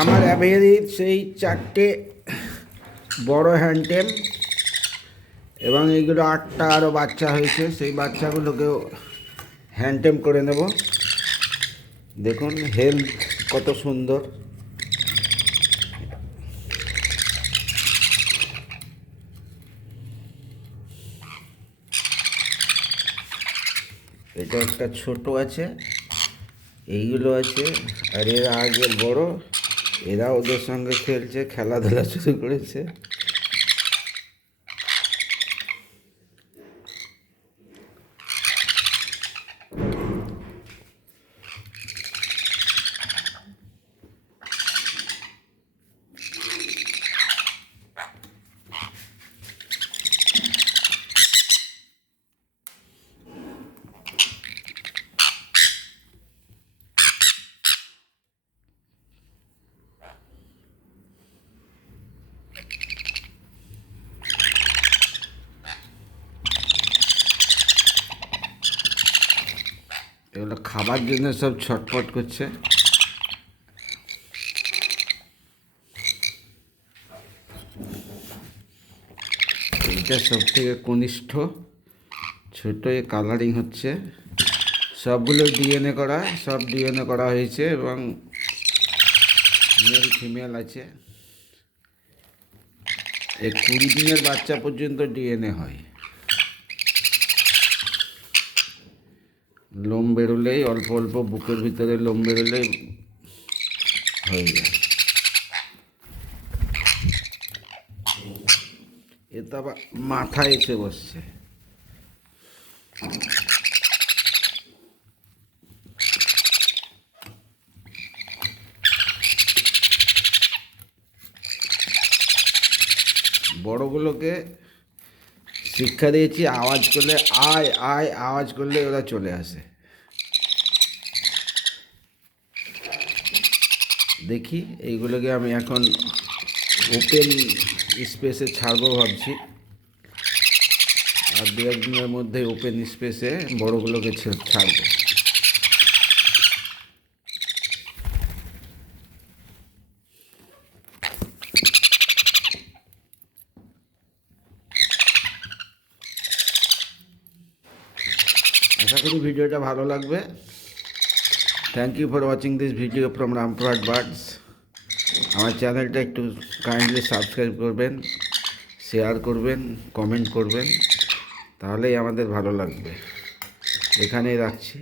আমার অ্যাভেরির সেই 4টে বড় হ্যান্ডটেম এবং এইগুলো 8টা আরও বাচ্চা হয়েছে, সেই বাচ্চাগুলোকেও হ্যান্ডটেম করে নেব। দেখুন হেলথ কত সুন্দর। এটা একটা ছোট আছে, এইগুলো আছে, আর এরা আগের বড়, এরা ওদের সঙ্গে খেলছে, খেলাধুলা শুরু করেছে। এগুলো খাবার জন্য সব ছটফট করছে। এইটা সব থেকে কনিষ্ঠ, ছোট, এ কালারিং হচ্ছে। সবগুলো ডিএনএ করা, সব ডিএনএ করা হয়েছে এবং মেল ফিমেল আছে। এই 20 দিনের বাচ্চা পর্যন্ত ডিএনএ হয়। লোম বেরোলেই, অল্প অল্প বুকের ভিতরে লোম বেরোলেই হয়ে যায়। এ তো আবার মাথায় এসে বসছে। বড়গুলোকে শিক্ষা দিয়েছি, আওয়াজ করলে আয় আয়, আওয়াজ করলে ওরা চলে আসে। দেখি এইগুলোকে আমি এখন ওপেন স্পেসে ছাড়বো ভাবছি, আর 2-1 দিনের মধ্যে ওপেন স্পেসে বড়গুলোকে ছাড়বো। আশা করি ভিডিওটা ভালো লাগবে। Thank you for watching this video from Rampurhat birds. আমার চ্যানেলটা একটু কাইন্ডলি সাবস্ক্রাইব করবেন, শেয়ার করবেন, কমেন্ট করবেন, তাহলেই আমাদের ভালো লাগবে। এখানেই রাখছি।